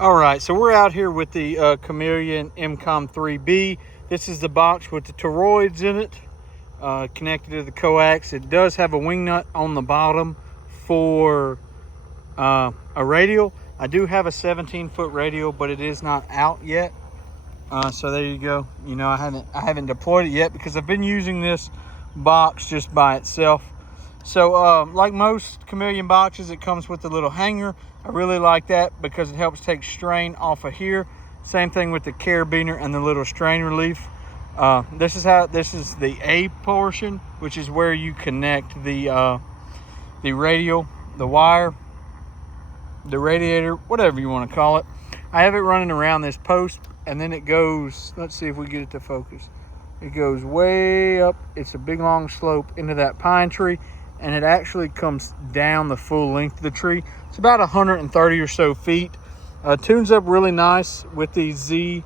All right, so we're out here with the Chameleon EmComm 3B. This is the box with the toroids in it, connected to the coax. It does have a wing nut on the bottom for a radial. I do have a 17-foot radial, but it is not out yet. So there you go. You know, I haven't deployed it yet because I've been using this box just by itself. So like most Chameleon boxes, it comes with a little hanger. I really like that because it helps take strain off of here. Same thing with the carabiner and the little strain relief. This is the A portion, which is where you connect the radial, the wire, the radiator, whatever you want to call it. I have it running around this post, and then it goes, let's see if we get it to focus. It goes way up. It's a big long slope into that pine tree, and it actually comes down the full length of the tree. It's about 130 or so feet. Tunes up really nice with the Z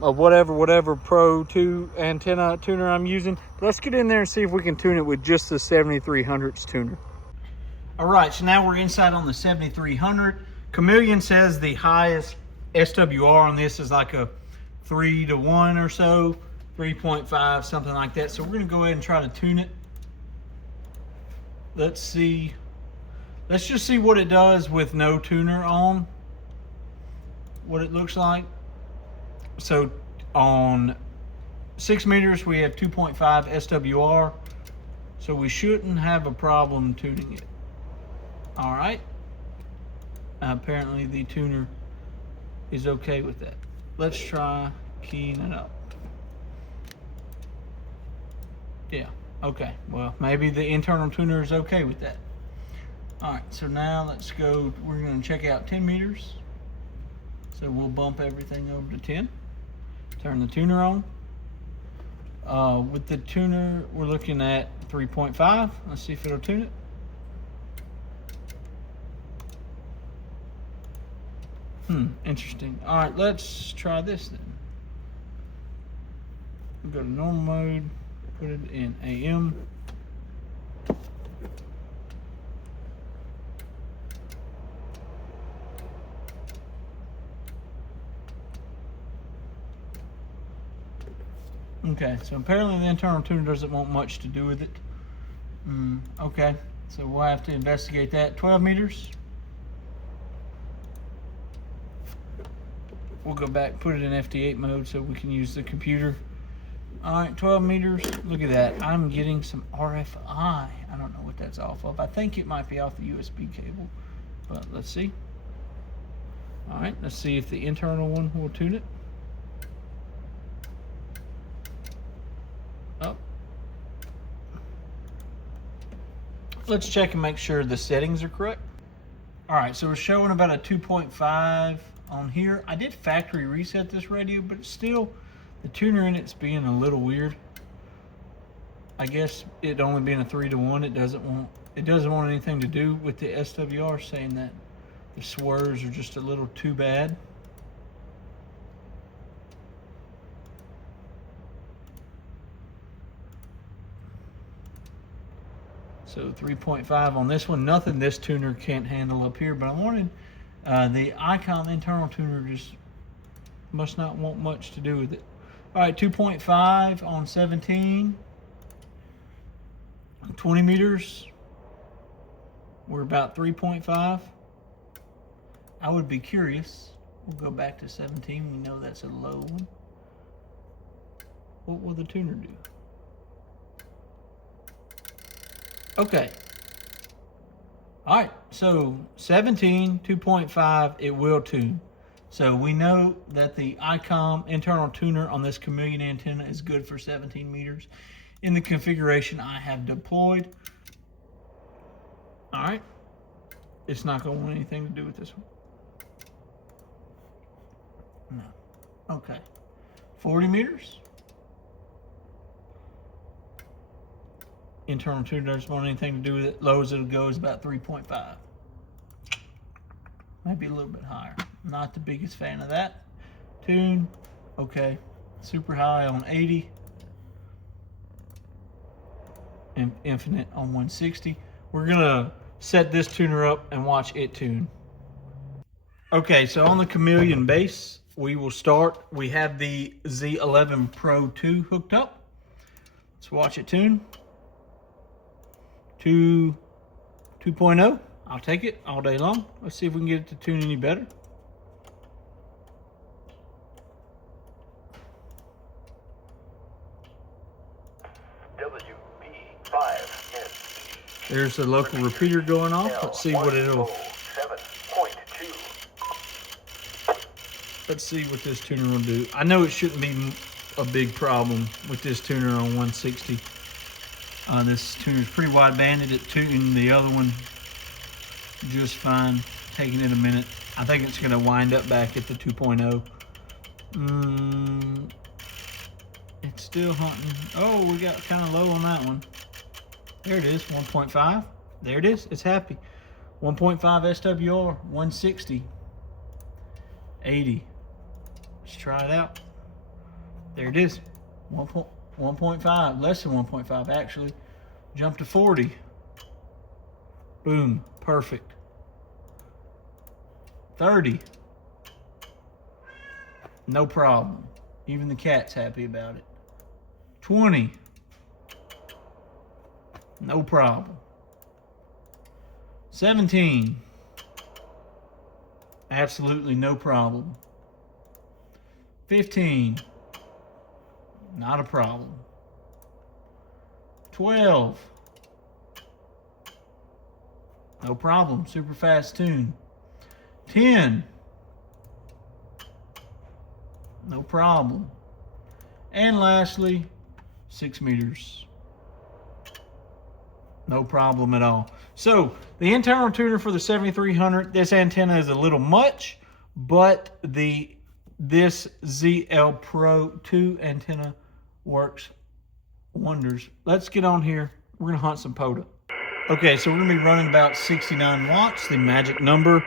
whatever Pro 2 antenna tuner I'm using. Let's get in there and see if we can tune it with just the 7300s tuner. All right, so now we're inside on the 7300. Chameleon says the highest SWR on this is like a 3-to-1 or so, 3.5, something like that. So we're gonna go ahead and try to tune it. Let's see. Let's just see what it does with no tuner on, what it looks like. So on 6 meters, we have 2.5 SWR. So we shouldn't have a problem tuning it. All right. Apparently the tuner is okay with that. Let's try keying it up. Yeah, okay. Well, maybe the internal tuner is okay with that. All right, so now let's go, we're gonna check out 10 meters. So we'll bump everything over to 10. Turn the tuner on. With the tuner, we're looking at 3.5. Let's see if it'll tune it. Interesting. All right, let's try this then. We'll go to normal mode, put it in AM. Okay, so apparently the internal tuner doesn't want much to do with it. Okay, so we'll have to investigate that. 12 meters. We'll go back, put it in FT8 mode so we can use the computer. All right, 12 meters. Look at that. I'm getting some RFI. I don't know what that's off of. I think it might be off the USB cable, but let's see. All right, let's see if the internal one will tune it. Oh. Let's check and make sure the settings are correct. All right, so we're showing about a 2.5 on here. I did factory reset this radio, but still, the tuner in it's being a little weird. I guess it only being a 3-to-1, it doesn't want anything to do with the SWR, saying that the swerves are just a little too bad. So 3.5 on this one. Nothing this tuner can't handle up here, but I wanted the EmComm internal tuner just must not want much to do with it. All right, 2.5 on 17. 20 meters. We're about 3.5. I would be curious. We'll go back to 17. We know that's a low one. What will the tuner do? Okay. All right, so 17, 2.5, it will tune. So we know that the EmComm internal tuner on this Chameleon antenna is good for 17 meters in the configuration I have deployed. All right, it's not going to want anything to do with this one. No. Okay. 40 meters. Internal tuner doesn't want anything to do with it. Low as it'll go is about 3.5. Maybe a little bit higher. Not the biggest fan of that. Tune, okay. Super high on 80. And infinite on 160. We're gonna set this tuner up and watch it tune. Okay, so on the Chameleon base, we will start. We have the Z11 Pro 2 hooked up. Let's watch it tune. 2.0. I'll take it all day long. Let's see if we can get it to tune any better. There's the local repeater going off. Let's see what it'll. Let's see what this tuner will do. I know it shouldn't be a big problem with this tuner on 160. This tuner is pretty wide banded at tuning the other one just fine. Taking it a minute. I think it's going to wind up back at the 2.0. It's still hunting. Oh, we got kind of low on that one. There it is, 1.5. There it is, it's happy. 1.5 SWR, 160. 80. Let's try it out. There it is, 1.5, less than 1.5 actually. Jump to 40. Boom, perfect. 30. No problem. Even the cat's happy about it. 20. No problem. 17. Absolutely no problem. 15. Not a problem. 12. No problem. Super fast tune. 10. No problem. And lastly, 6 meters. No problem at all. So the internal tuner for the 7300, this antenna is a little much, but this ZL Pro 2 antenna works wonders. Let's get on here. We're gonna hunt some POTA. Okay, so we're gonna be running about 69 watts, the magic number,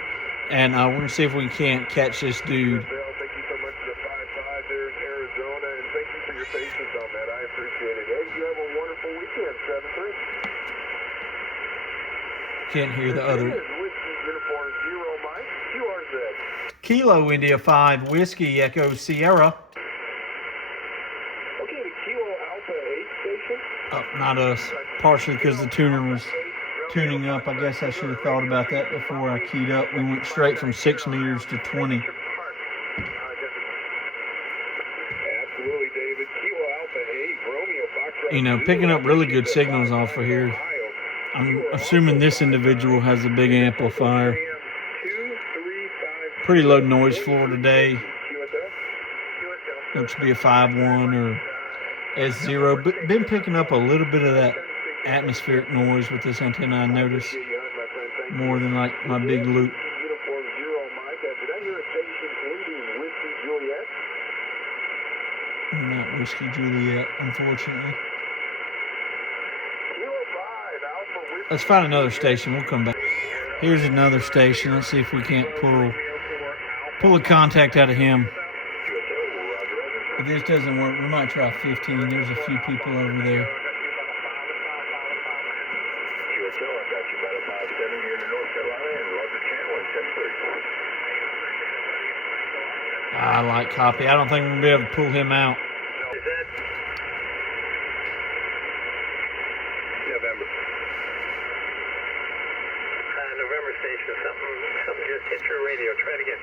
and we're gonna see if we can't catch this dude. Thank you so much for the 5-5 there in Arizona, and thank you for your patience on that. I appreciate it. Hey, you have a wonderful weekend, 7-3. Can't hear the other. Uniform 0 Mike, QRZ. Kilo India 5 Whiskey Echo Sierra. Okay, the Kilo Alpha 8 station. Oh, not us. Partially because the tuner was tuning up. I guess I should have thought about that before I keyed up. We went straight from 6 meters to 20. Absolutely, David. Kilo Alpha 8, Romeo Foxtrot. You know, picking up really good signals off of here. I'm assuming this individual has a big amplifier. Pretty low noise floor today. Looks to be a 5.1 or S0. But been picking up a little bit of that atmospheric noise with this antenna, I noticed. More than like my big loop. Not Whiskey Juliet, unfortunately. Let's find another station. We'll come back. Here's another station. Let's see if we can't pull a contact out of him. If this doesn't work, we might try 15. There's a few people over there. I like copy. I don't think we're going to be able to pull him out. November station, something just hit your radio. Try it again.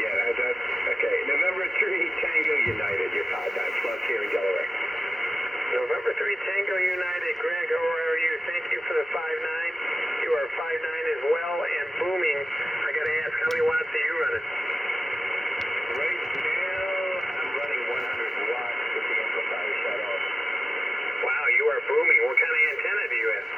Yeah, that's okay. November 3 Tango United, your contact plus here in Delaware. November 3 Tango United, Greg, how are you? Thank you for the 5.9. You are 5.9 as well and booming. I got to ask, how many watts are you running? Right now, I'm running 100 watts with the amplifier shut off. Wow, you are booming. What kind of antenna do you have?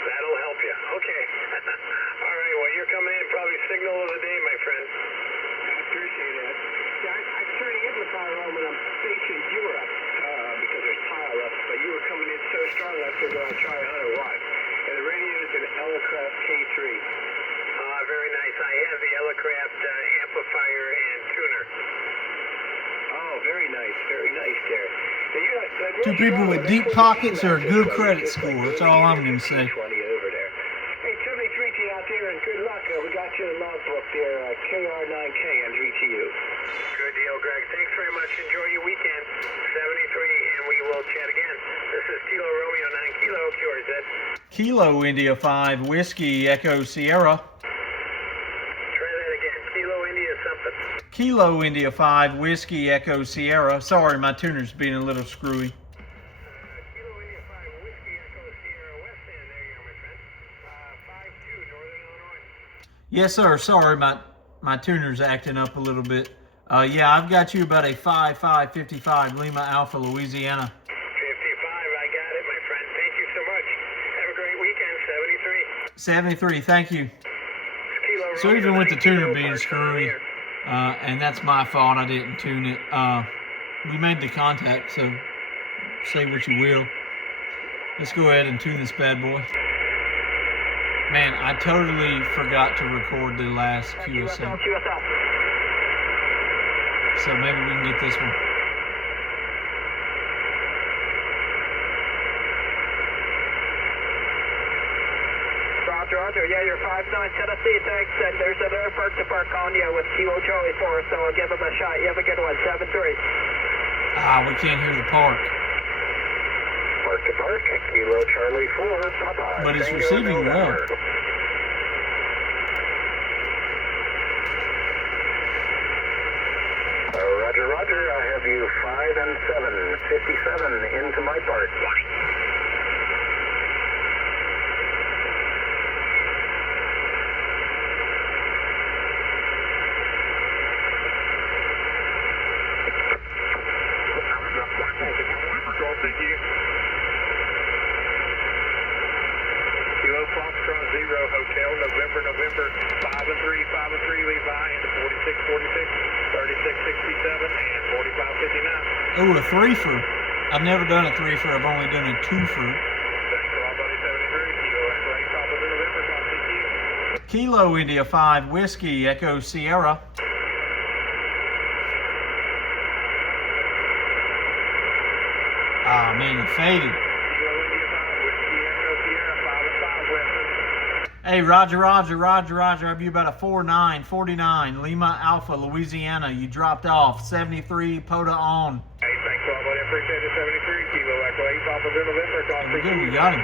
That'll help you. Okay. All right, well, you're coming in probably signal of the day, my friend. I appreciate that. Yeah, I turned the amplifier on when I'm stationed Europe because there's pile-ups, but you were coming in so strong, I figured I'd try 100 watts. And the radio is an Elecraft K3. Very nice. I have the Elecraft amplifier and tuner. Oh, very nice there. Two people with deep pockets or a good credit score. That's all I'm going to say. 20 over there. out there, and good luck. We got you the logbook there, KR9K on 3TU. Good deal, Greg. Thanks very much. Enjoy your weekend. 73, and we will chat again. This is Kilo Romeo 9 Kilo, QRZ. Kilo India 5 Whiskey Echo Sierra. Try that again. Kilo India something. Kilo India 5 Whiskey Echo Sierra. Sorry, my tuner's being a little screwy. Kilo India 5 Whiskey Echo Sierra West End. There you go, my friend. 52, Northern Illinois. Yes, sir. Sorry, my tuner's acting up a little bit. Yeah, I've got you about a 5555 Lima Alpha, Louisiana. 55, I got it, my friend. Thank you so much. Have a great weekend, 73. 73, thank you. Kilo So Romeo even with the 9 tuner Kilo, being Park screwy, here. and that's my fault, I didn't tune it. We made the contact, so say what you will. Let's go ahead and tune this bad boy. Man, I totally forgot to record the last QSL. So maybe we can get this one. Roger. Yeah, you're 59 Tennessee. Thanks. And there's an airport to park on you with Kilo Charlie 4, so I'll give him a shot. You have a good one. 73. We can't hear the park. Park to park, Kilo Charlie 4, Papa. But it's Tango receiving well. November. Roger, I have you 5 and 7, 57 into my part. Thank you. Kilo Foxtrot 0, Hotel, November, 5 and 3, Levi, into 4646, 3667, and 4559. Oh, a threefer. I've never done a threefer. I've only done a twofer. Thanks a lot, buddy. 73, Kilo Echo 8, Papa November, talk to you. Kilo India 5 Whiskey Echo Sierra. Man, it faded. Kilo India 5, Whiskey Echo Sierra, 5 and 5, Western. Hey, Roger. I have you about a 49 Lima Alpha, Louisiana. You dropped off. 73 POTA on. Hey, thanks a lot, buddy. Appreciate it. 73, Kilo Echo 8, Papa November, talk There we to go, you. we got him.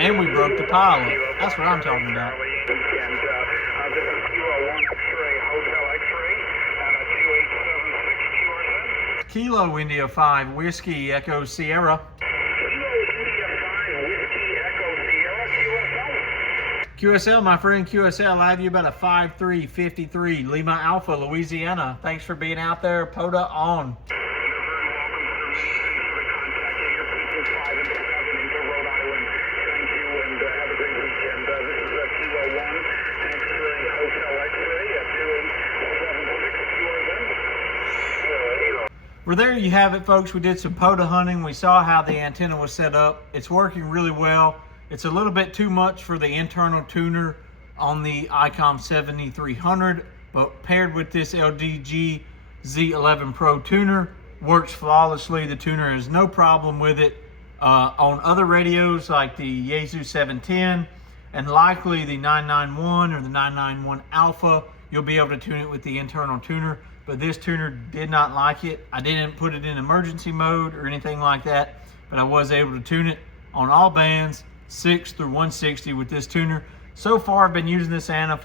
And we broke the pilot. That's what I'm talking about. And this is Kilo 1 X-ray, Hotel X-ray, and a 2876 QRZ. Kilo India 5 Whiskey Echo Sierra. Kilo India 5, Whiskey Echo Sierra, QSL. QSL, my friend QSL, I have you about a 5353 Lima Alpha, Louisiana. Thanks for being out there. POTA on. You're very welcome, sir. Thanks for the contact. You're speaking 5 and 7 into Rhode Island. Thank you, and have a great weekend. This is Kilo 1 X-ray, Hotel X-ray, at 2876 QRZ. Well, there you have it, folks. We did some POTA hunting. We saw how the antenna was set up. It's working really well. It's a little bit too much for the internal tuner on the EmComm 7300, but paired with this LDG Z11 Pro tuner, works flawlessly. The tuner has no problem with it. On other radios like the Yaesu 710 and likely the 991 or the 991 Alpha, you'll be able to tune it with the internal tuner, but this tuner did not like it. I didn't put it in emergency mode or anything like that, but I was able to tune it on all bands, 6 through 160 with this tuner. So far, I've been using this antenna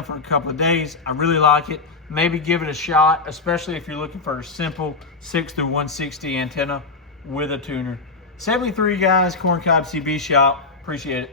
for a couple of days. I really like it. Maybe give it a shot, especially if you're looking for a simple 6 through 160 antenna with a tuner. 73 guys, Corncob CB Shop. Appreciate it.